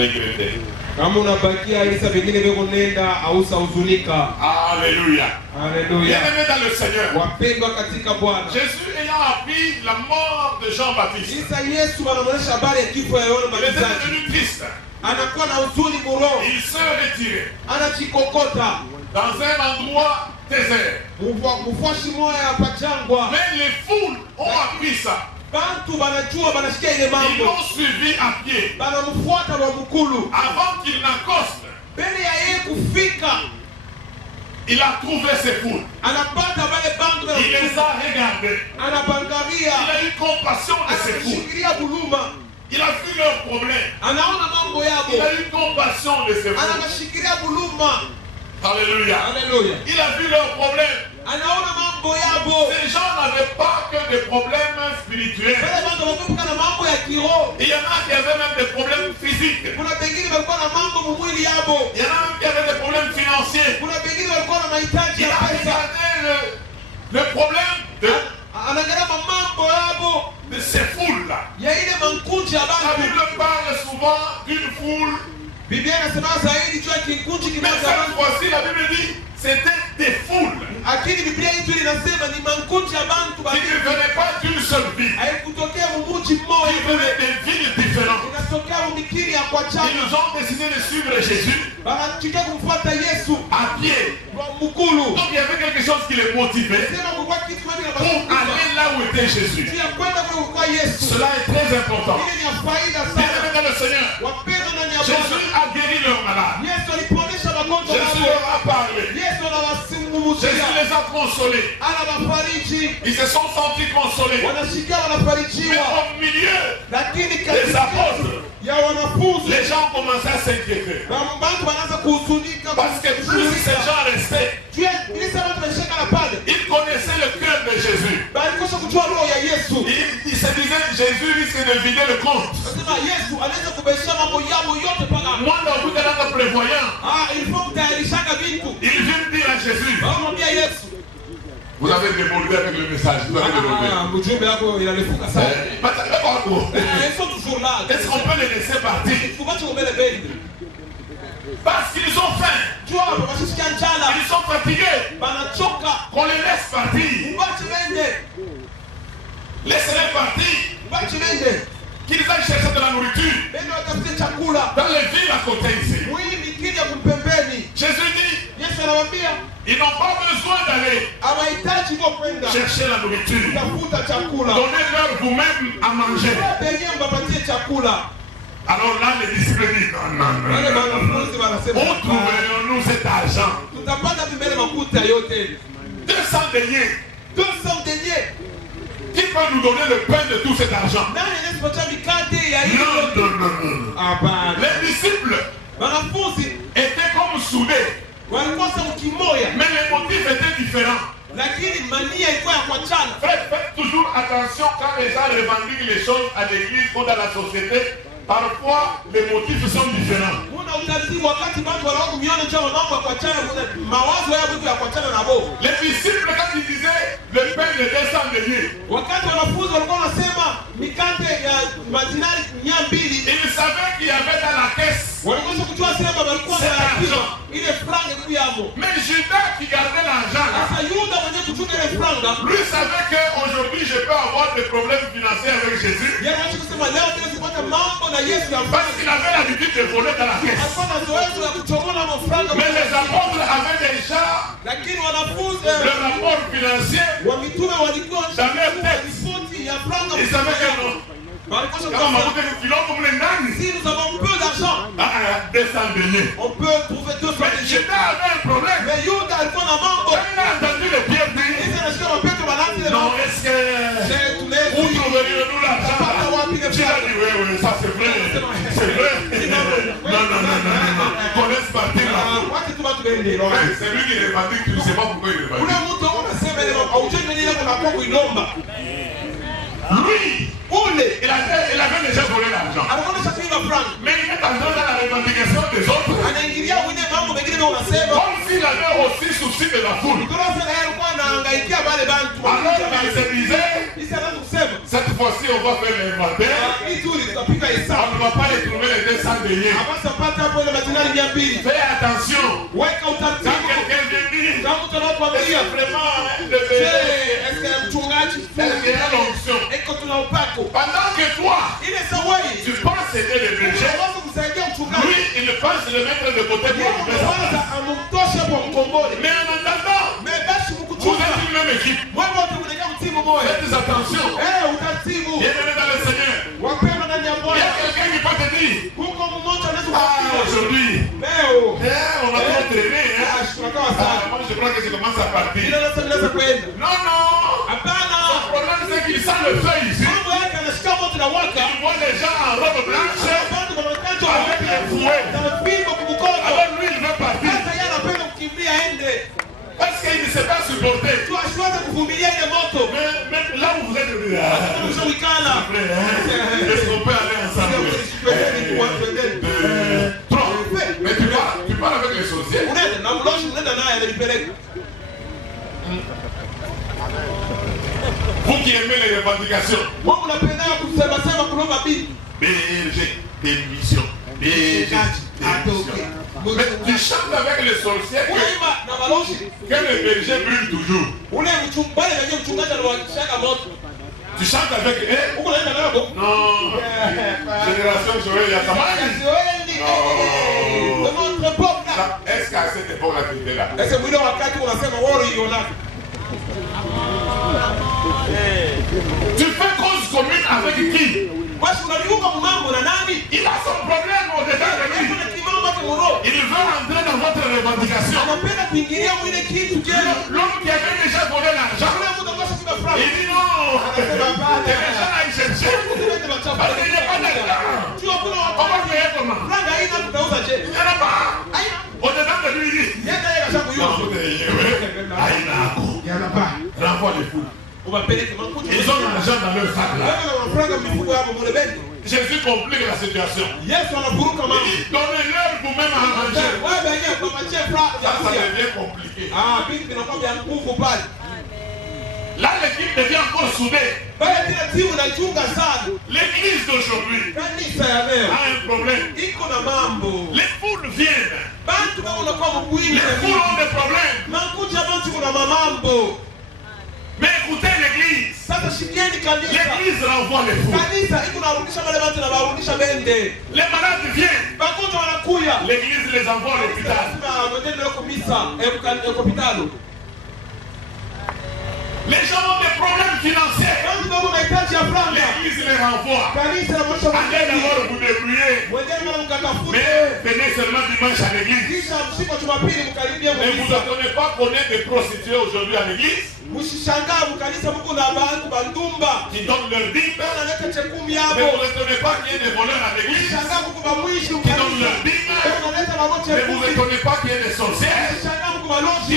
regretter. Kama unabakia Isa vingine viko nenda au sauzunika. Alléluia. Alléluia. Bien-aimés dans le Seigneur. Wapendwa katika Bwana. Jésus ayant appris la mort de Jean-Baptiste, Isa Yesu anaonyesha habari ya kifo ya Yohana il était Mbatizaji. devenu triste. Anakuwa na huzuni mroho. Il se retirait Anajikokota dans un endroit désert. mfuashi moya hapa jangwa. Mais les foules ont appris ça. Bantu banajua banashikia ile Ils mambo. l'ont suivi à pied. Banamfuata wa mkulu. Avant qu'il n'accoste, Mbele ya yeye kufika, il a trouvé ces foules. anapata wale bantu na Il les a regardés. anapangalia. Il a eu compassion de ces foules. Anashikilia buluma. Il a vu leurs problèmes. Anaona mambo yabo. Il a eu compassion de ces foules. Anashikilia buluma. Alléluia. Alléluia. Il a vu leurs problèmes. Anaona mambo yabo. Ces gens n'avaient pas que des problèmes spirituels. Wale bantu wanakuwa na mambo ya kiroho. Il y en a qui avaient même des problèmes physiques. Kuna pengine walikuwa na mambo mwili yabo. Il y en a même qui avaient des problèmes financiers. Kuna pengine walikuwa na mahitaji Il ya a pesa. regardé le problème Anaangalia mambo yabo de ces foules-là. ya ile mankunji ya La bantu. Bible parle souvent d'une foule. Biblia inasema zaidi juu ya kikunji Mais kimoja. cette fois-ci, la Bible dit c'était des foules Lakini Biblia yetu inasema ni mankunji ya bantu qui bali. ne venaient pas d'une seule ville. Haikutokea mumuji Qui mmoja venaient kule. des villes différentes. Inatokea mumikiri ya kwa chama. Ils ont décidé de suivre Jésus Banachikia kumfuata Yesu à pied. kwa mkulu. Donc il y avait quelque chose qui les motivait Sema kwa kitu kama pour aller là où était Jésus. ya kwenda kwa Yesu. Cela est très important. Ile ni ya faida Bien sana. aimé dans le Seigneur, Wapendwa ndani ya Jésus Bwana. a guéri leurs malades. Yesu aliponesha magonjwa Jésus yao. leur a parlé. Yesu Jésus anawasungumzia. les a consolés. Anawafariji. Ils se sont sentis consolés. Wanashikia Mais wanafarijiwa. au milieu, Lakini les katikati apôtres, ya wanafunzi les gens commençaient à s'inquiéter. bantu wanaanza kuhuzunika Parce que plus ces gens restaient, ili sema tumeshika na pale ils connaissaient le cœur de Jésus. balikosa kujua roho ya Yesu. Ils se disaient, Jésus risque de vider le compte. Nasema Yesu anaweza kubadilisha mambo yao yote paka. Moi, dans tout cas, prévoyant, Il faut kutayarishaka vitu. ils viennent dire à Jésus, Wanamwambia Yesu. vous avez démordé avec le message. Vous avez démordé. Ujumbe wako inalifuka sana. Ils sont toujours là. Est-ce qu'on peut les laisser partir? Tubache mbele bende. Parce qu'ils ont faim. Jua wanashikia njala. Ils sont fatigués. Banachoka. Qu'on les laisse partir. Ubache bende. Laissez-les partir. Ubache bende. Qu'ils aillent chercher de la nourriture. Bende watafute chakula. Dans les villes à côté ici. Mwili mikini ya kumpembeni. Jésus dit, Yesu anawaambia ils n'ont pas besoin d'aller hawahitaji kwa kwenda chercher la nourriture. kutafuta chakula. Donnez-leur vous-même à manger. Penye mpapatie chakula. Alors là, les disciples disent, non. Wale wanafunzi wanasema Où trouverons-nous cet argent? tutapata vimele makuta yote. 200 deniers. 200 deniers. Qui peut nous donner le pain de tout cet argent? Nani anasipatia mikate ya hiyo? Non. Hapana. Les disciples Wanafunzi étaient comme soudés. walikuwa sawa kimoya, Mais les motifs étaient différents. lakini mania ilikuwa ya kuachana. Frère, faites toujours attention quand les gens revendiquent les choses à l'église ou dans la société. Parfois, les motifs sont différents. Kuna utaratibu wakati watu wanaona mione cha mambo ya kuachana, kuna mawazo yao vitu ya kuachana na bo. Les disciples, quand ils disaient le pain de 200 deniers, Wakati wanafunzi walikuwa wanasema mikate ya madinari 200, ils savaient qu'il y avait dans la caisse. walikosa kujua sema walikuwa na akiba ile franga juu yao. Mais Judas qui gardait l'argent là, Sasa Yuda mwenye kuchunga ile franga, lui savait qu'aujourd'hui je peux avoir des problèmes financiers avec Jésus. yeye anataka kusema leo tunapata mambo na Yesu ya Parce qu'il avait l'habitude de voler dans la caisse. alikuwa na zoezi la kuchomola mafranga. Mais les apôtres avaient déjà Lakini wanafunzi le rapport financier. wa mitume walikuwa Dans leur na tête. ripoti ya franga. Ils savaient que non. Walikosa Quand on kusema m'a dit filons comme les nains. si nous avons peu d'argent, 200 deniers. on peut trouver 200 Mais deniers. Judas avait un problème. Mais Yuda alikuwa na mambo. Quand il a entendu le Pierre dire, Hizi anashika mapeto manati ile non, mambo. est-ce que où Tunaweza trouverions-nous l'argent? Tu as dit, oui, ça c'est vrai. C'est vrai. Non. Qu'on laisse partir là. wacha tu watu bende roho. C'est lui qui revendique, tu ne sais pas pourquoi il Kuna revendique. mtu anasema ile mambo haujui nini ile kuna kwa kuinomba. Lui, Ule il avait déjà volé l'argent. anaona shakili la franga. Mais il est entré dans la revendication des autres. Anaingilia wengine mambo mengine nini unasema? Comme s'il avait aussi souci de la foule. Tunasema yeye alikuwa anaangaikia wale bantu. Alors il se disait, Isi anaanza kusema, cette fois-ci on va faire l'inventaire. hii tuli tutapiga On hesabu. ne va pas les trouver les 200 deniers. Hapana pata hapo ile majinani 200. Fais attention. Weka Quand utaratibu. quelqu'un vient dire, Kama mtu anakuambia, est-ce vraiment je, le bébé? est-ce que mchungaji Est-ce qu'il y a l'onction? eko tuna upako? Pendant que toi, Ile sawai. tu penses aider les bergers, Unaweza kusaidia mchungaji. lui, il pense le mettre de côté pour Yeye occuper sa place. anaanza amtosha kwa mkombole. Mais en attendant, Mais basi vous mkuchunga. êtes une même équipe. Wewe wote mnaelekea mtimu moja. Faites attention. Utaratibu. Bienvenue dans le Seigneur. Wapendwa ndani ya Il y Bwana. a quelqu'un qui peut te dire, Huko mmoja anaweza ah, kukuambia. aujourd'hui, Leo. on a trop traîné. Hein? Tunakawa Ah, sana. moi, je crois que je commence à partir. Ile nasa bila kwenda. Non, non. Hapana. Le problème, c'est qu'il sent le feu ici. Mambo yake anashika moto na waka. Il voit les gens en robe blanche Watu wanakanjwa avec les fouets. na mpigo kumkono. Alors lui, il veut partir. Sasa yeye anapenda kukimbia aende. Parce qu'il ne sait pas supporter. Tu asiweze kuvumilia ile moto. Mais là où vous êtes venus, Mshawikana. est-ce qu'on peut aller ensemble? Trop. Mais tu parles avec les sorciers. Unaenda na mloshi unaenda naye ananipeleka. Vous qui aimez les revendications. Wewe unapenda kusema sema kuomba bibi. Berger, démission. Berger, démission. Mais tu chantes avec les sorciers Unaimba na maloshi. que le berger brûle toujours. Ule mchungaji wenyewe mchungaji anawakishaka moto. Tu chantes avec eux? Huko naenda nao. Non. Génération Joël, il y a ça. Est-ce qu'à cette époque-là, tu étais là? Ese mwile wakati unasema woro ilionaka. Tu fais cause commune avec qui? Basi unaliuka mambo na nani? Il a son problème au-dedans de lui. Kuna kimamo kwa muro. Il veut entrer dans votre revendication. Anapenda kuingilia mwile kitu kile. L'homme qui avait déjà volé l'argent, Kuna mtu angosa kiba franga. il dit non. Que les gens aillent chercher. Parce qu'il n'y a pas d'argent. Tu as kuna On va faire comment? franga haina tutauza je? Il n'y en a pas. Au-dedans de lui, il dit Yenda yeye kashaku non, yuko. Yana ba. renvoie les fous. Ubapeleke makuti. Ils ont l'argent dans leur sac là. Wewe na franga mifuko hapo mule bendi. Jésus complique la situation. Yesu anaburuka mambo. Il dit donnez-leur vous-même à manger. Wewe wenyewe kwa machie Ça franga. devient compliqué. Ah, bibi vinakuwa vya nguvu pale. Là, l'équipe devient encore soudée. Pale kila timu inachunga sana. L'église d'aujourd'hui Kanisa ya leo a un problème. iko na mambo. Les foules viennent. Bantu kama unakuwa mkwini. Les foules ont des problèmes. Makucha bantu kuna mambo. Mais écoutez l'église. Sasa shikieni kanisa. L'église renvoie les foules. Kanisa iko narudisha wale watu na warudisha bende. Les malades viennent. Magonjwa wanakuya. L'église les envoie à l'hôpital. Lazima mwendeni leo kumisa hospitali. Les gens ont des problèmes financiers. Watu kama unahitaji ya franga. L'église les renvoie. Kanisa la mwisho Allez d'abord vous débrouiller. mwendeni na mkatafute. Mais venez seulement dimanche à l'église. Kisha msiku wa Jumapili mkaribia Mais vous kanisa. ne connaissez pas connaître des prostituées aujourd'hui à l'église Msishangaa mkanisa mko na bantu bandumba. qui donnent leur dîme. Bana analeta chekumi Mais hapo. vous ne connaissez pas qu'il y a des voleurs à l'église Msishangaa mko bamwishi qui donnent leur mkanisa. dîme. Bana analeta na wote Mais vous ne chekumi. connaissez pas qu'il y a des sorcières Msishangaa mko balozi.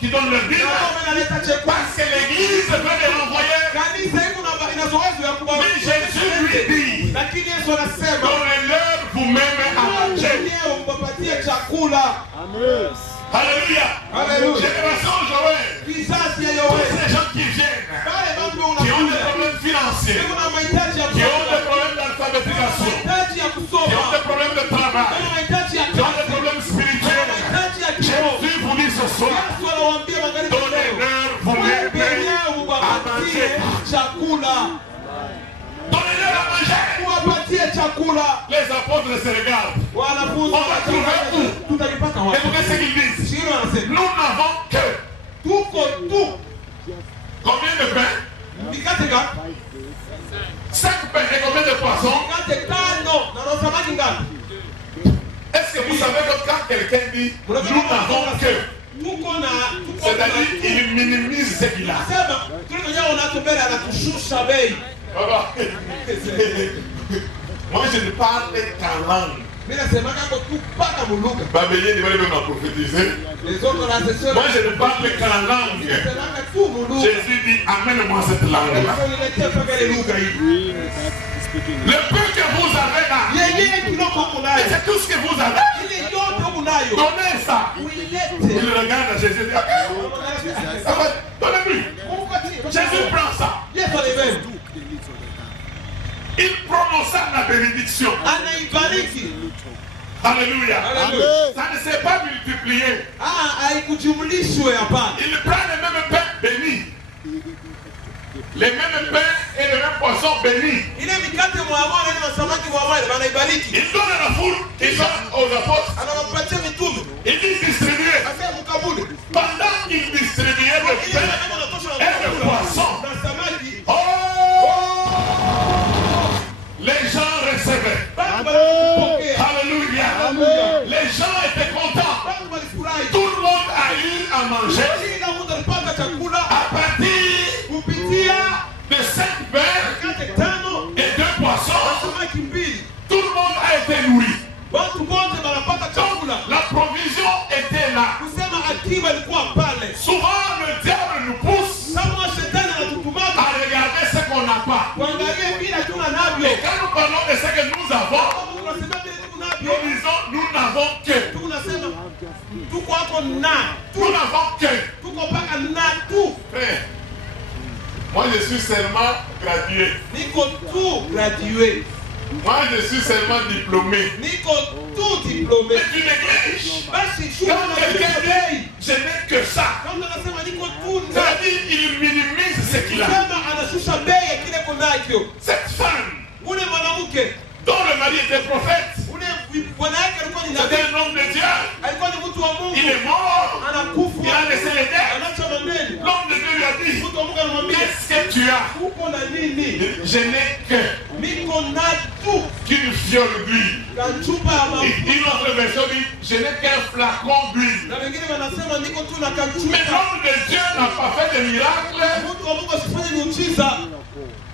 qui donnent leur dîme. Bana analeta chekumi. Parce que l'église veut les renvoyer. Kanisa iko na ina zoezi ya kuba. Mais Jésus lui dit, Lakini Yesu anasema donnez-leur vous-même à manger. wenyewe mpapatie chakula. Alléluia. Alléluia. Génération Joël. Kizazi ya Tous Yoeli. ces gens qui viennent, Wale watu qui ont des wanakuja. problèmes financiers, Kuna mahitaji ya qui ont kusoma. des problèmes d'alphabétisation, Mahitaji ya qui ont kusoma. des problèmes de travail, Kuna mahitaji ya qui ont des kazi. problèmes Kuna spirituels. mahitaji ya kiroho. Jésus vous dit ce soir, Yesu anawaambia magharibi leo. donnez-leur vous-même Wenyewe uwapatie chakula. Donnez-leur à manger. Uwapatie chakula. Les apôtres se regardent. Wanafunzi On va trouver où? tutalipata wapi? Écoutez ce qu'ils disent. Shiro anasema Nous n'avons que tuko tu combien de pains? mikate ngapi? 5 pains et combien de poissons? Mikate tano na roho samaki ngapi? Est-ce que vous savez que quand quelqu'un dit nous n'avons que, Tuko na c'est-à-dire il minimise ce qu'il a. Sema tulizoea unacho mbele anatushusha bei. Baba. Moi je ne parle qu'en langue. Mimi nasema kako tu paka muluka. Babélier va même prophétiser. Les autres wanasema Moi je ne parle qu'en langue. nasema tu muluka. Jésus dit amène-moi cette langue-là. Uniletea paka ile lugha hii. Le peu que vous avez là, Yeye kiloko kunayo. c'est tout ce que vous avez. Ile yote unayo Donnez ça. uilete. Il regarde à Jésus et dit, ça va, donnez-lui. Jésus prend ça. Yesu alibeba. Il prononça la bénédiction. Anaibariki. Alléluia. Alléluia. Ça ne s'est pas multiplié. Haikujumlishwe hapana. Il prend les mêmes pains bénis. Les mêmes pains et les mêmes poissons bénis. Ile mikate mwamwana na samaki mwamwana banaibariki. Il donne à la foule, il donne aux apôtres. Anawapatia mitume. Il dit distribuer. Asema mkabule. Pendant qu'il distribuait le pain et le poisson, Na samaki. oh, les gens recevaient. Alléluia. Les gens étaient contents. Tout le monde a eu à manger à partir de 5 pains et 2 poissons. Tout le monde a été nourri. Donc, la provision était là. Souvent, le diable nous pousse à regarder ce qu'on n'a pas. Et quand nous parlons de ce que nous avons, nous disons nous n'avons que. Nous n'avons que. Frère, moi je suis seulement gradué. Moi je suis seulement diplômé. Mais tu négliges. Quand quelqu'un dit je n'ai que ça, c'est-à-dire il minimise ce qu'il a. Cette femme dont le mari était prophète, c'était un homme de Dieu. Il est mort. Il a laissé les terres. L'homme de Dieu lui a dit, qu'est-ce que tu as? Je n'ai que qu'une fiole d'huile. Une autre version dit, je n'ai qu'un flacon d'huile. Mais l'homme de Dieu n'a pas fait de miracle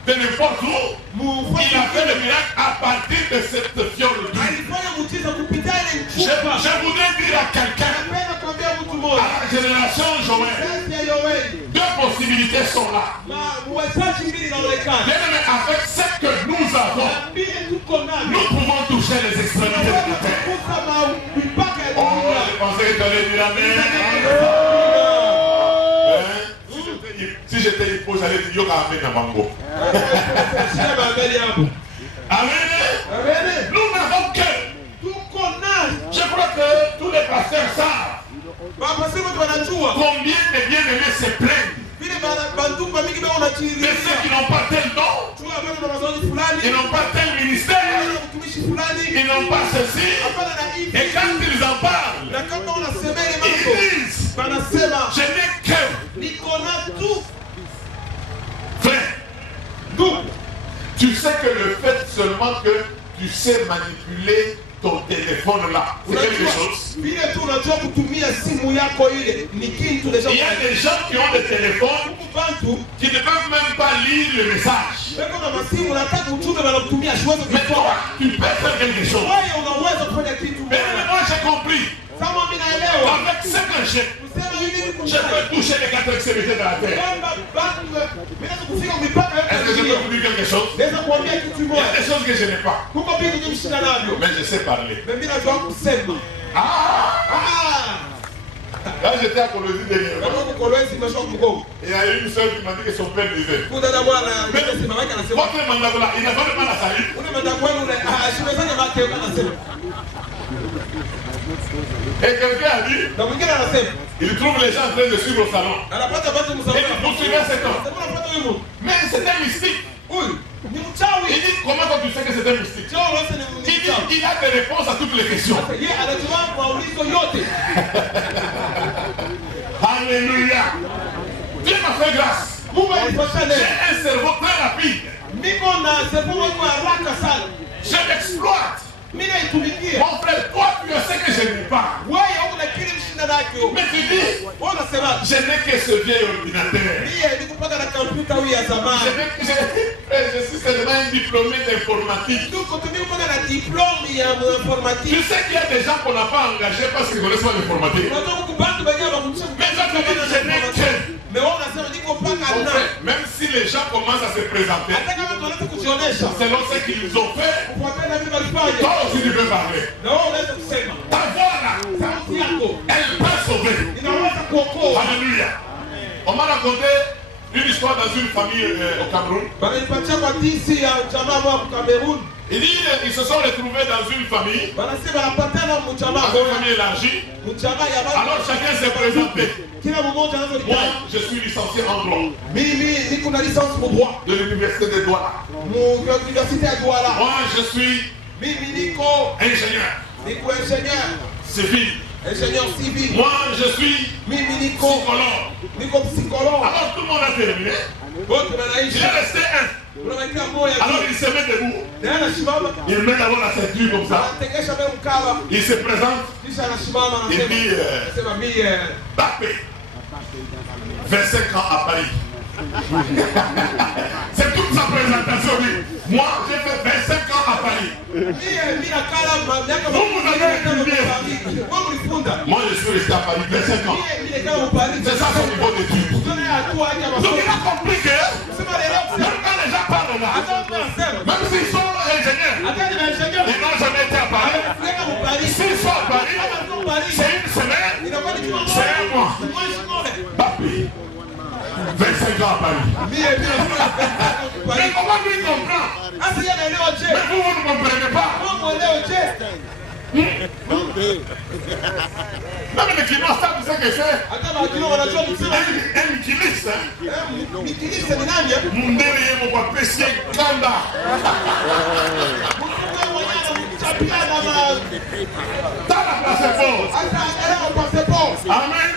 de n'importe où. Il a fait le miracle à partir de cette fiole d'huile. Je voudrais dire à quelqu'un, à la génération Joël, 2 possibilités sont là. Bien aimé, avec ce que nous avons, nous pouvons toucher les extrémités de la terre. Oh, je pensais que tu allais dire amen. Si j'étais hippo, j'allais dire yoga amen à Mango. Amen. Nous n'avons que. Je crois que tous les pasteurs savent combien de bien-aimés se plaignent. Mais ceux qui n'ont pas tel don, ils n'ont pas tel ministère, ils n'ont pas ceci. Et quand ils en parlent, ils disent, je n'ai que. Frère, tu sais que le fait seulement que tu sais manipuler ton téléphone là, c'est quelque chose. Il y a des gens qui ont des téléphones qui ne peuvent même pas lire le message. Mais toi, tu peux faire quelque chose. Mais moi j'ai compris. Avec ce que j'ai, je peux toucher les 4 extrémités de la terre. Est-ce que je peux vous dire quelque chose? Il y a des choses que je n'ai pas. Mais je sais parler. Là j'étais à Colosie dernièrement. Il y a une soeur qui m'a dit que son père disait, votre mandat là, il n'a pas de mal à salir. Et quelqu'un a dit, il trouve les gens en train de suivre au salon. Et vous suivez cet homme. Mais c'est un mystique. Il dit, comment toi tu sais que c'est un mystique? Il dit, il a des réponses à toutes les questions. Alléluia. Dieu m'a fait grâce. J'ai un cerveau très rapide. Je l'exploite. Mon frère, toi tu sais que je n'ai pas. Mais tu dis, je n'ai que ce vieil ordinateur. Je suis seulement un diplômé d'informatique. Tu sais qu'il y a des gens qu'on n'a pas engagés parce qu'ils ne connaissent pas l'informatique. Mais toi tu dis, je n'ai que. Même si les gens commencent à se présenter selon ce qu'ils ont fait, toi aussi tu peux parler. Ta voix là, ça Alléluia. On m'a raconté une histoire dans une famille au Cameroun. Il dit ils se sont retrouvés dans une famille élargie. Alors chacun s'est présenté. Moi, je suis licencié en droit de l'université de Douala. Moi, je suis ingénieur civil. Moi, je suis psychologue. Alors tout le monde a terminé. Il est resté un. Alors il se met debout. Il met d'abord la ceinture comme ça. Il se présente. Il dit Bappé, 25 ans à Paris. C'est toute sa présentation. Moi, j'ai fait 25 ans à Paris. Moi, je suis resté à Paris 25 ans. C'est ça son niveau d'études. Donc il a compris que même quand les gens parlent là, même s'ils sont ingénieurs, ils n'ont jamais été à Paris. S'ils sont à Paris, c'est une semaine, c'est un mois. Bappé, 25 ans à Paris. Mais comment lui comprendre? Mais vous ne comprenez pas. Même le climat, ça, tu sais que c'est un Mikiliste. Mundere mon papessier Kanda. T'as la passeport. Amen.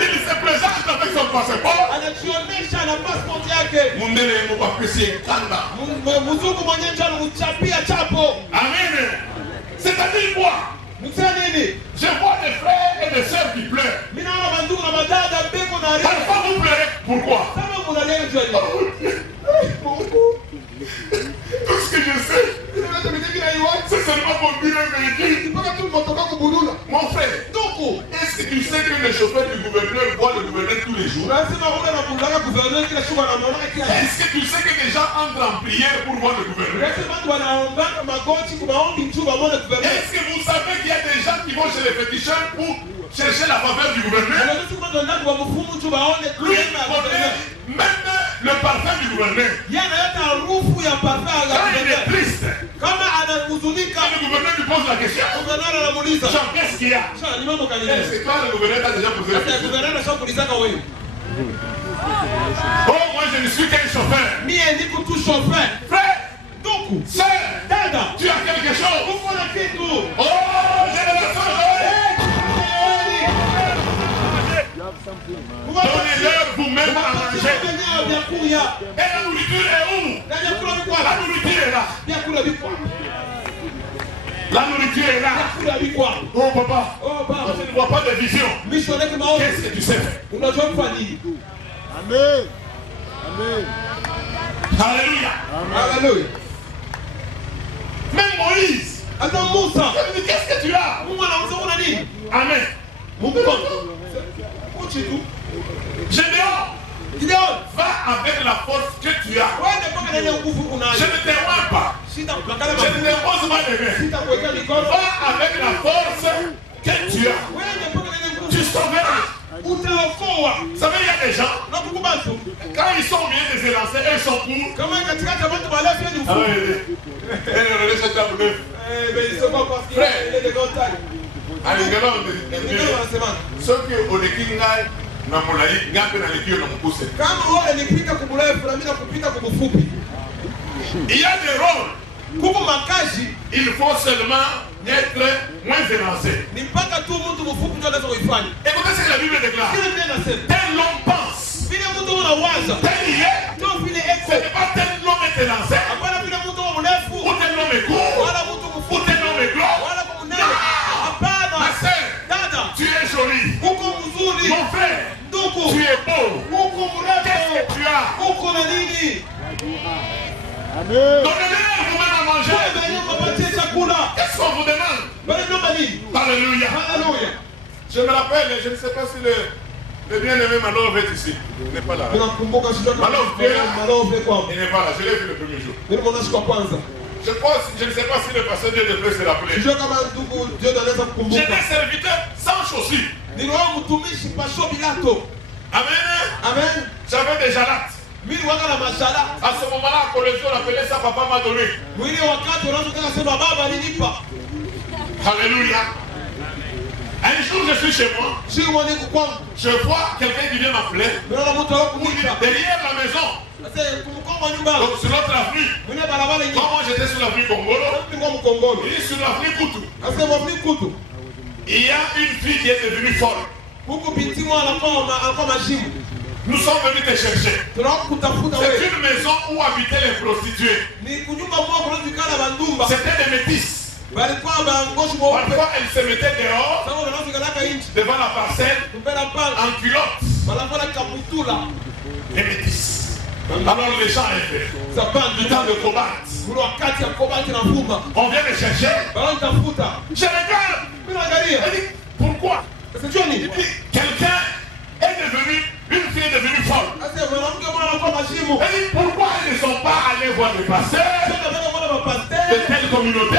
Il se présente avec son passeport. Mundere mon papessier Kanda. Amen. C'est-à-dire quoi? Je vois des frères et des sœurs qui pleurent. Parfois vous pleurez. Pourquoi? Tout ce que je sais, c'est seulement mon bilan véhicule. Mon frère, est-ce que tu sais que le chauffeur du gouverneur voit le gouverneur tous les jours? Est-ce que tu sais que les gens entrent en prière pour voir le gouverneur? Est-ce que vous savez qu'il y a des gens qui vont chez les féticheurs pour chercher la faveur du gouverneur? Lui connaît même le parfum du gouverneur. Quand il est triste, quand le gouverneur lui pose la question, Jean, qu'est-ce qu'il y a? C'est toi le gouverneur t'a déjà posé la question. Oh, moi je ne suis qu'un chauffeur. Frère, sœur, tu as quelque chose? Oh, génération joyeuse. Donnez-leur vous-même à manger. Et la nourriture est où? La nourriture est là. La nourriture est là. Oh papa, je ne vois pas de vision. Qu'est-ce que tu sais faire? Amen. Alléluia. Même Moïse. Qu'est-ce que tu as? Amen. Gédéon, va avec la force que tu as. Je ne t'éloigne pas. Je ne t'impose pas les mains. Va avec la force que tu as. Tu sauveras. Vous savez, il y a des gens, quand ils sont bien désélancés, ils sont pour. Il y a des rôles. Il faut seulement être moins élancé. Écoutez ce que la Bible déclare. Tel l'homme pense. Tel il est. Ce n'est pas tel l'homme est élancé. Ou tel l'homme est court. Ou tel l'homme est gros. Ma soeur, tu es jolie. Mon frère, tu es beau. Qu'est-ce que tu as? Donnez-leur vous-même à manger. Qu'est-ce qu'on vous demande? Alléluia. Je me rappelle, je ne sais pas si le bien-aimé Malov est ici. Il n'est pas là. Malov, il n'est pas là. Je l'ai vu le premier jour. Je ne sais pas si le pasteur Dieu devrait se rappeler. J'ai des serviteurs sans chaussures. Niliona mtumishi Pasho Bilato. Amen. Amen. J'avais des jalates. Mimi waka na mashala. À ce moment-là, la collection, on appelait ça Papa m'a donné. Mwili wakati unaanza kusema baba alinipa. Alléluia. Un jour, je suis chez moi. Je vois quelqu'un qui vient m'appeler. Derrière la maison. Donc sur l'autre avenue. Quand moi j'étais sur l'avenue Congolo, il est sur l'avenue Koutou. Il y a une fille qui est devenue folle. Nous sommes venus te chercher. C'est une maison où habitaient les prostituées. C'était des métisses. Parfois elle se mettait dehors devant la parcelle en culotte. Les métisses. Alors les gens étaient du temps de combat. On vient les chercher. Je regarde. Elle dit pourquoi? Quelqu'un est devenu, une fille est devenue folle. Elle dit pourquoi ils ne sont pas allés voir le pasteur de telle communauté et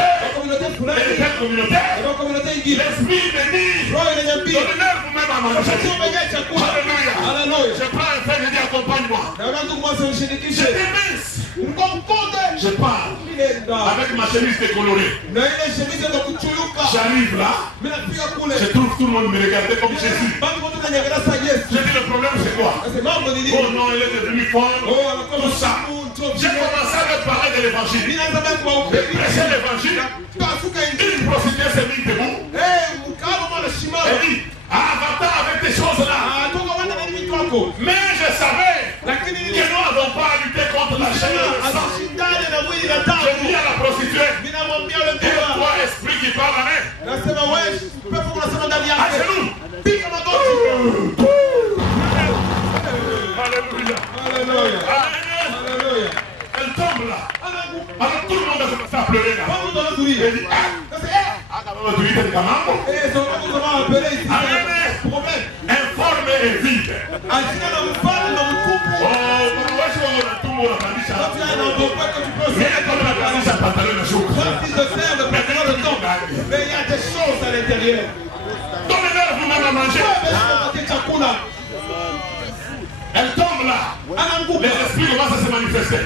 de telle communauté. L'esprit me dit donnez-leur vous-même à manger. Alléluia. Je prends un frère et je dis accompagne-moi. J'étais mince. Je pars avec ma chemise décolorée. J'arrive là. Je trouve tout le monde me regarder comme Jésus. Je dis le problème c'est quoi? Oh non, il est devenu fort. Tout ça. J'ai commencé à leur parler de l'évangile. J'ai prêché l'évangile. Une prostituée s'est mise debout. Elle dit, va-t'en avec tes choses là. Mais je savais que nous n'avons pas à lutter contre la chair et le sang. Je dis à la prostituée, et toi esprit qui parle à à genoux. Alléluia. Alléluia. Elle tombe là. Alors tout le monde a commencé à pleurer là. Elle dit, informe et vide. Mais il y a des choses à l'intérieur. Donnez-leur vous-même à manger. Elle tombe là. Les esprits commencent à se manifester.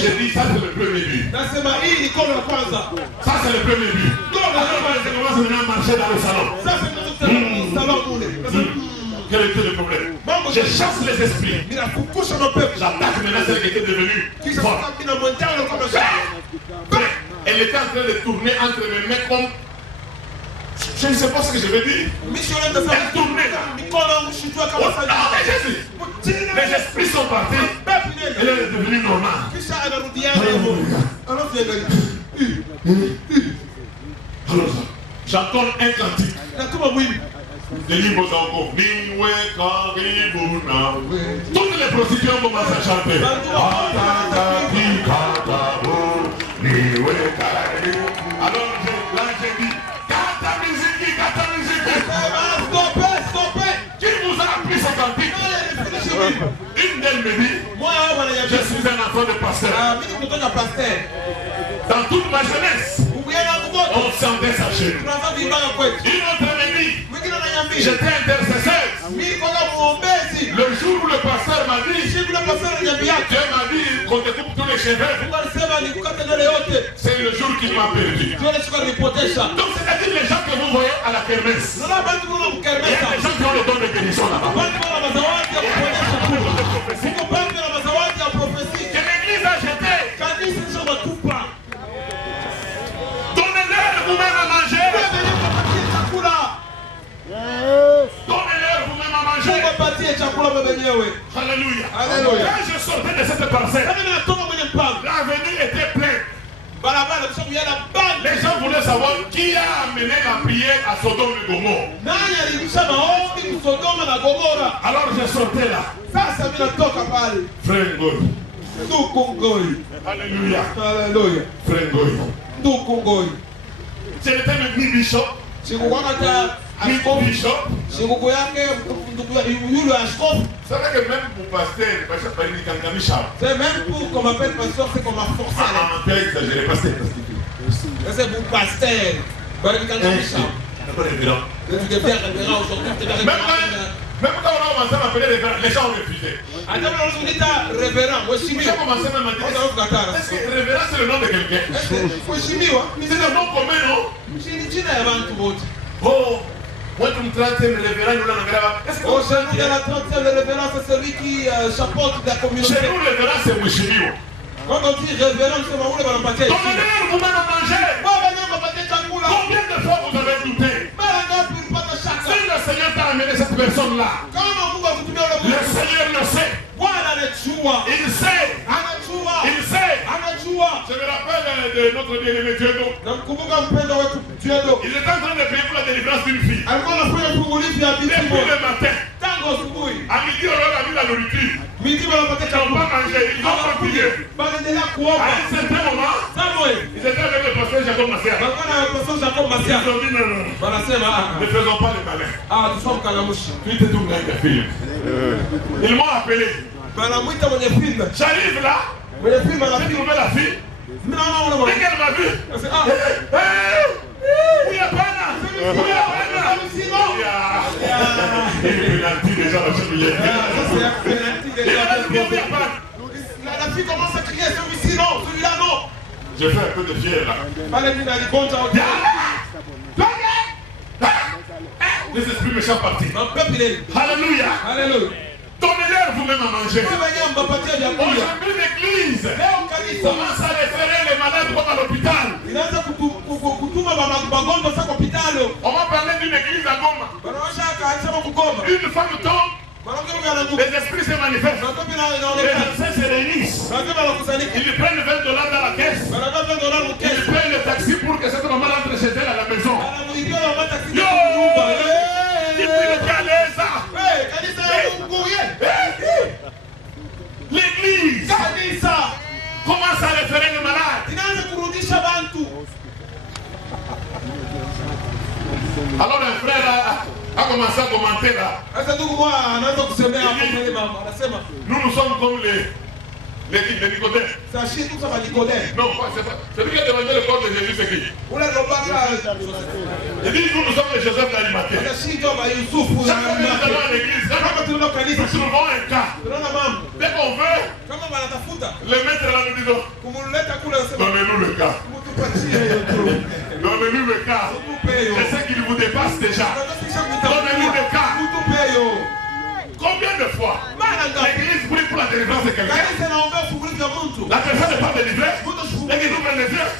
J'ai dit ça c'est le premier but. Ça c'est le premier but. Alors elle commence maintenant à marcher dans le salon. Quel était le problème? Je chasse les esprits. J'attaque maintenant celle qui était devenue forte. Elle était en train de tourner entre mes mains comme... Je ne sais pas ce que je vais dire. Elle tournait là. Les esprits sont partis. Elle est devenue normale. Alors, j'entends un cantique. Toutes les prostituées ont commencé à chanter. Alors là j'ai dit, Kata musique. Qui vous a appris ce cantique? Une d'elles me dit, je suis un enfant de pasteur. Dans toute ma jeunesse, on sentait sa chair. Une autre me dit, j'étais intercesseur. Le jour où le pasteur m'a dit, Dieu m'a dit qu'on te coupe tous les cheveux, c'est le jour qu'il m'a perdu. Donc c'est-à-dire les gens que vous voyez à la kermesse, il y a des gens qui ont le don de guérison là-bas. Que l'église a jeté. Donnez-leur vous-même à manger. Donnez-leur vous-même à manger. Alléluia. Quand je sortais de cette parcelle, l'avenue était pleine. Les gens voulaient savoir qui a amené la prière à Sodome et Gomorrhe. Alors je sortais là. Frère Ngoy. Alléluia. Frère Ngoy. Je n'étais même ni bishop. Bishop. Vous savez que même pour pasteur, c'est même pour qu'on m'appelle pasteur, c'est qu'on m'a forcé. Ah, t'as exagéré, pasteur. C'est pour pasteur. révérend. Tu deviens révérend aujourd'hui. Même quand on a commencé à m'appeler révérend, les gens ont refusé. Révérend, J'ai commencé même à dire, est-ce que révérend c'est le nom de quelqu'un? C'est le nom commun, non? Oh, moi tu me traites de révérend, nous l'avons grave. Est-ce que au sein de la 30e, le révérend, c'est celui qui chapeaute la communauté. chez nous, révérend c'est Mouchimio. Quand on dit révérend, c'est où le balampaté. Ton honneur, vous m'en mangez. Combien de fois vous avez douté? Si le Seigneur t'a amené cette personne-là, le Seigneur le sait. Il sait. Il sait. Je me rappelle de notre bien-aimé Dieudo. Il était en train de prier pour la délivrance d'une fille. Depuis le matin, à midi, on leur a mis la nourriture. Ils n'ont pas mangé, ils ont continué. À un certain moment, ils étaient avec le pasteur Jacob Massiar. Ils ont dit non, ne faisons pas le malin. Tu te doubles avec ta fille. Ils m'ont appelé. J'arrive là. J'ai trouvé la fille. Dès qu'elle m'a vu, il y a pas là. Il y a déjà la chemise. La fille commence à crier, celui-ci non, celui-là non. Je fais un peu de fier là. Les esprits méchants partis. Alléluia. Donnez-leur vous-même à manger. Aujourd'hui l'église commence à référer les malades comme à l'hôpital. On va parler d'une église à Goma. Une femme tombe, les esprits se manifestent. Les anciens se réunissent. Ils prennent $20 dans la caisse. Ils prennent le taxi pour que cette maman rentre chez elle à la maison. L'église commence à référer les malades. Alors un frère a commencé à commenter là. Nous sommes comme les Nicodèmes. Non, c'est pas. Celui qui a demandé le corps de Jésus, c'est qui? Il dit nous sommes les Joseph d'Arimathée. Chaque fois que nous allons à l'église, nous trouvons un cas. Dès qu'on veut, le maître là nous dit donnez-nous le cas. Donnez-nous le cas. C'est ce qui vous dépasse déjà. Donnez-nous le cas. Combien de fois l'église prie pour la délivrance de quelqu'un? La personne n'est pas délivrée. L'église ouvre les yeux.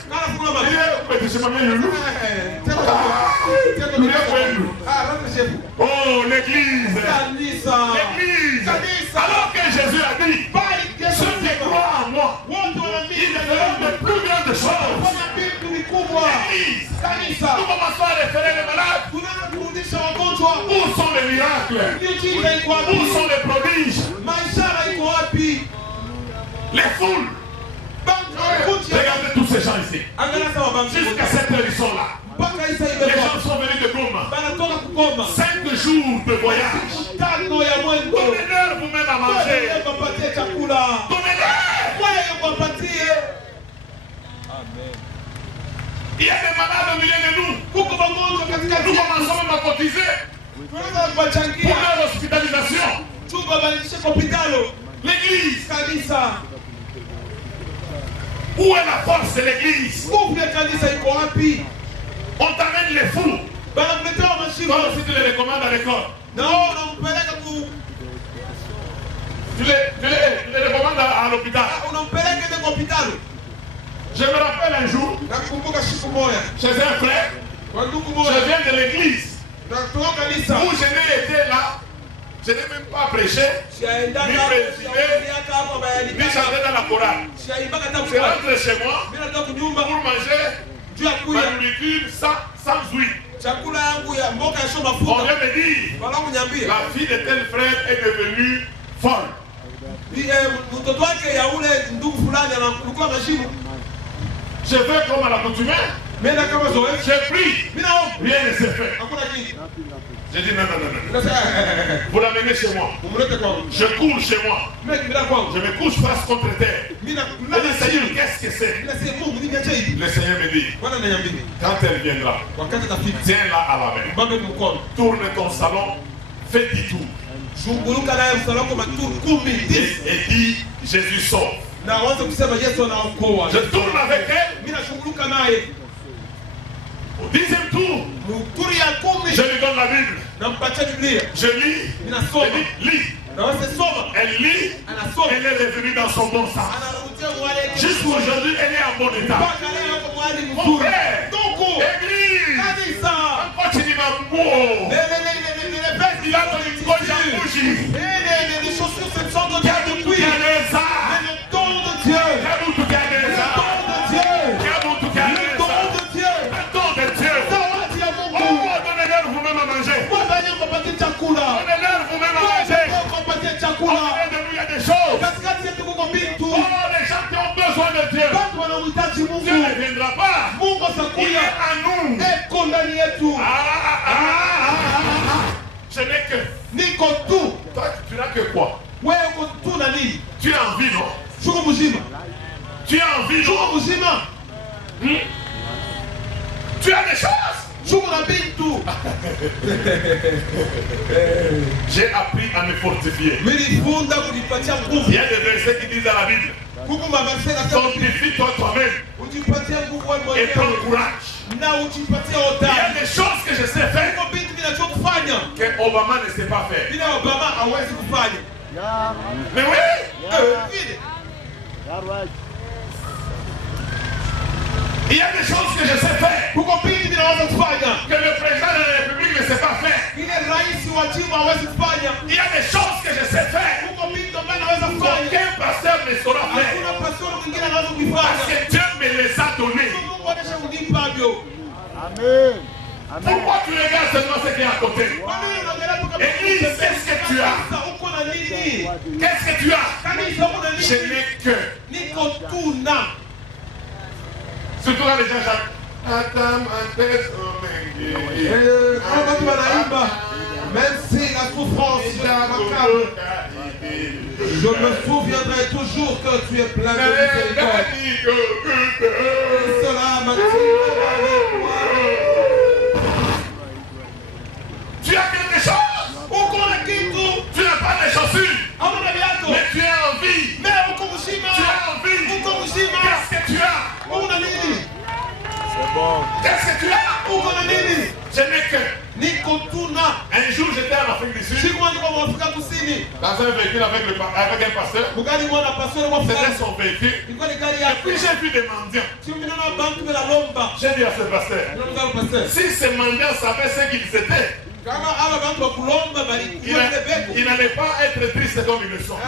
Oh, l'église. L'église. Alors que Jésus a dit, ceux qui croient en moi, ils feront de plus grandes choses. L'église. Nous commençons à référer les malades. Où sont les miracles? Où sont les prodiges? Les foules. Regardez tous ces gens ici. Jusqu'à cette heure, ils sont là. Les gens sont venus de Goma. 5 jours de voyage. Donnez-leur vous-même à manger. Donnez-leur. Il y a des malades au milieu de nous. Nous commençons même à cotiser pour leur hospitalisation. L'église. Où est la force de l'église? On t'amène les fous. Toi aussi tu les recommandes à l'école. Tu les recommandes à l'hôpital. Je me rappelle un jour, chez un frère, je viens de l'église, où je n'ai été là, je n'ai même pas prêché, ni présidé, ni chanté dans la chorale. Je rentre chez moi pour manger ma nourriture sans huile. On vient me dire, la fille de tel frère est devenue folle. Je vais comme à l'accoutumée. J'ai pris. Rien ne s'est fait. J'ai dit non. Vous l'amenez chez moi. Je cours chez moi. Je me couche face contre terre. Je dis, Seigneur, qu'est-ce que c'est? Le Seigneur me dit, quand elle viendra, tiens-la à la main. Tourne ton salon, fais 10 tours. Et dis, Jésus sauve. Je tourne avec elle. Au 10e tour, je lui donne la Bible. Je lis. Elle lit. Elle lit. Elle est revenue dans son bon sens. Jusqu'aujourd'hui, elle est en bon état. Mon frère, église, encore tu dis ma peau. Il a ton école en bougie. Les chaussures se sont de cuir. Il y a des arts. Le don de Dieu. Le don de Dieu. Oh, donnez-leur vous-même à manger. Donnez-leur vous-même à manger. Il y a des choses. Oh, les gens qui ont besoin de Dieu. Dieu ne viendra pas. Il est à nous. Je n'ai que. Toi, tu n'as que quoi? Tu as envie, non? Tu as envie, non? Tu as des choses. J'ai appris à me fortifier. Il y a des versets qui disent dans la Bible, fortifie-toi toi-même et prends courage. Il y a des choses que je sais faire que Obama ne sait pas faire. Mais oui, il y a des choses que je sais faire que le président de la République ne sait pas faire. Il y a des choses que je sais faire qu'aucun pasteur ne saura faire. Parce que Dieu me les a donnés. Amen. Pourquoi tu regardes seulement ce qui est à côté? Église, qu'est-ce que tu as? Qu'est-ce que tu as? Je n'ai que. Surtout quand les gens chantent. Même si la souffrance m'accable, je me souviendrai toujours que tu es plein de miséricorde. Cela m'attire avec moi. Tu as quelque chose. Tu n'as pas de chaussures. Mais tu as envie. Tu as envie. Qu'est-ce que tu as? C'est bon. Qu'est-ce que tu as? Je n'ai que. Un jour j'étais en Afrique du Sud. Dans un véhicule avec un pasteur. C'était son véhicule. Et puis j'ai vu des mendiants. J'ai dit à ce pasteur, si ces mendiants savaient ce qu'ils étaient, ils n'allaient pas être tristes comme ils le sont.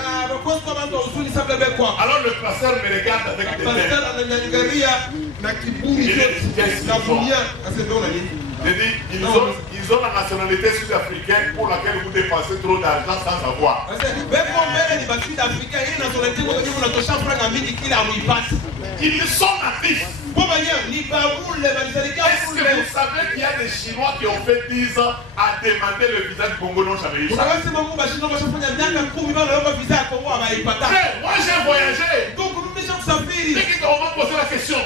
Alors le pasteur me regarde avec des j'ai dit, ils ont la nationalité sud-africaine pour laquelle vous dépensez trop d'argent sans savoir. Ils sont natifs. Est-ce que vous savez qu'il y a des Chinois qui ont fait 10 ans à demander le visa du Congo non jamais eu ça? Moi j'ai voyagé. Dès qu'on m'a posé la question,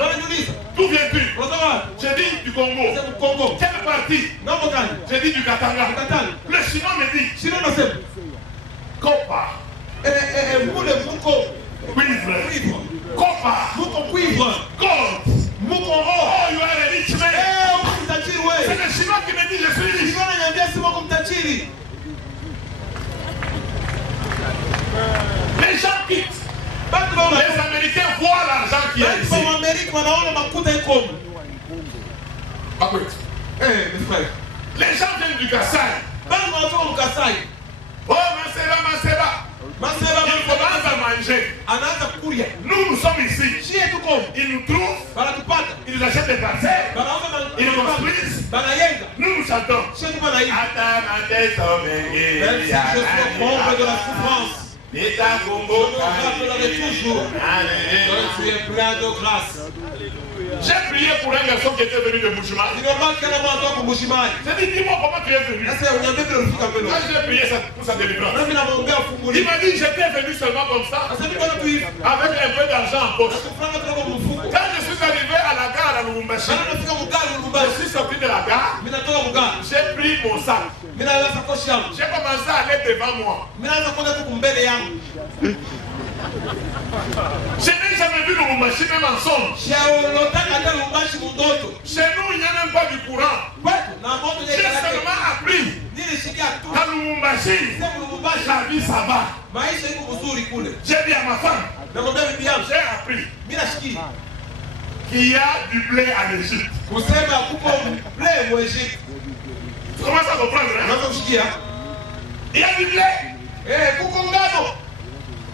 d'où viens-tu? J'ai dit du Congo. Quelle partie? J'ai dit du Katanga. Le Chinois me dit Copa. Cuivre. Copa. Gold. Oh, you are a rich man. C'est le Chinois qui me dit je suis riche. Les gens quittent. Les Américains voient l'argent qui est ici. Les gens viennent du Kassai. Oh, Maseba. Il commence à manger. Nous sommes ici. Ils nous trouvent. Ils nous achètent des parcelles. Ils nous construisent. Nous nous chantons. Même si je suis membre de la souffrance, je me rappellerai toujours que tu es plein de grâce. J'ai prié pour un garçon qui était venu de Mouchimai. C'est normal qu'elle a un pour Mouchimai. J'ai dit, dis-moi comment tu es venu. Quand j'ai prié pour sa délivrance, il m'a dit, j'étais venu seulement comme ça, avec un peu d'argent en poche. Quand je suis arrivé à la gare à Lubumbashi, je suis sorti de la gare, j'ai pris mon sac. J'ai commencé à aller devant moi. Je n'ai jamais vu Lubumbashi même en songe. Chez nous, il n'y a même pas du courant. J'ai seulement appris qu'à Lubumbashi, la vie ça va. J'ai dit à ma femme, j'ai appris qu'il y a du blé en Égypte. Tu commences à comprendre, hein? Il y a du blé.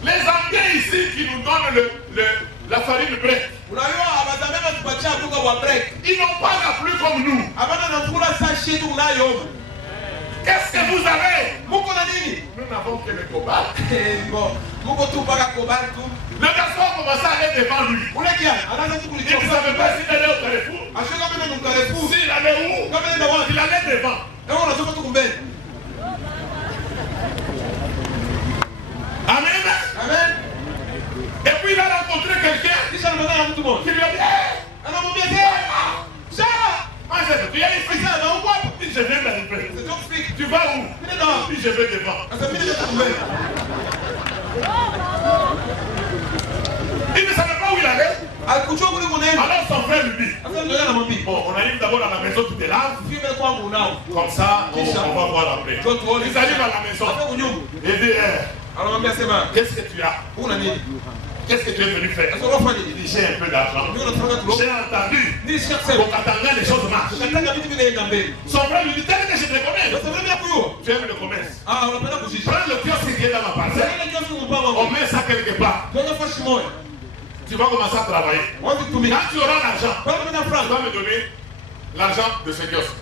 Les Anglais ici qui nous donnent la farine break, ils n'ont pas la pluie comme nous. Qu'est-ce que vous avez? Nous n'avons que le cobalt. Le garçon a commencé à aller devant lui. Il ne savait pas s'il allait au Carrefour. S'il allait où? Il allait devant. Amen. Amen. Et puis il a rencontré quelqu'un qui lui a dit, ça, moi tu es ici, je viens d'arriver. Tu vas où? Je vais devant. Il ne savait pas où il allait. Alors son frère lui dit, bon, on arrive d'abord à la maison, tu te laves. Comme ça, on va voir après. Ils arrivent à la maison. Il dit, qu'est-ce que tu as? Qu'est-ce que tu es venu faire? Il dit, j'ai un peu d'argent. J'ai entendu qu'on attendait les choses marchent. Son frère lui dit, tel que je te connais. Tu aimes le commerce. Prends le kiosque qui est dans ma parcelle. On met ça quelque part. Tu vas commencer à travailler. Quand tu auras l'argent, tu vas me donner l'argent de ce kiosque.